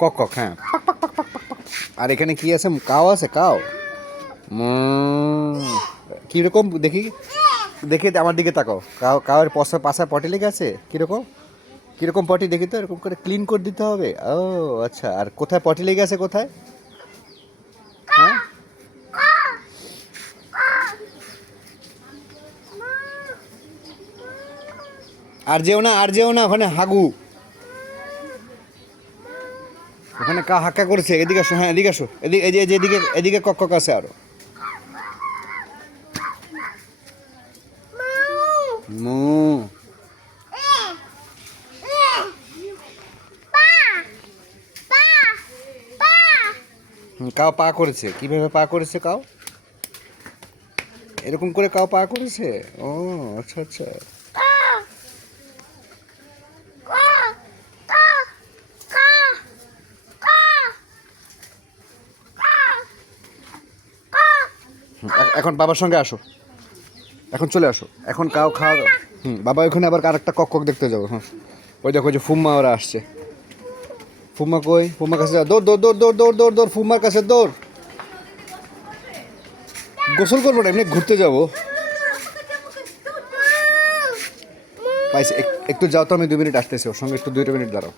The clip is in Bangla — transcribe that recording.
কক কক, হ্যাঁ। আর এখানে কি আছে? কাও আছে, কাও। কীরকম দেখি, দেখে আমার দিকে তাকাও। কাওয়ের পাশায় পটি লেগে আছে কীরকম? কীরকম পটি দেখি তো, এরকম করে ক্লিন করে দিতে হবে। ও আচ্ছা, আর কোথায় পটি লেগে আছে কোথায়? হ্যাঁ, আর যেও না, আর যেও না, ওখানে হাগু, ওখানে কা হাক্কা করেছে। এদিকে আসো, হ্যাঁ এদিকে আসো, এদিকে, এদিকে এদিকে কক কক আছে আরো। মু কাও পা করেছে, কিভাবে পা করেছে কাও? এরকম করে কাও পা করেছে। ও আচ্ছা আচ্ছা। এখন বাবার সঙ্গে আসো, এখন চলে আসো, এখন কাও খাওয়া দাও। বাবা ওইখানে আবার আরেকটা কক কক দেখতে যাবো। হ্যাঁ, ওই দেখো যে ফুম্মা ওরা আসছে। ফুম্মা কই? ফুম্মার কাছে যা, দৌড় দৌড় দৌড় দৌড় দৌড় দৌড় দৌড়, ফুম্মার কাছে দৌড়। গোসল করবো না, এমনি ঘুরতে যাবো। পাইছে, একটু যাও তো, আমি 2 মিনিট আসতেছি ওর সঙ্গে, একটু 2 মিনিট দাঁড়াও।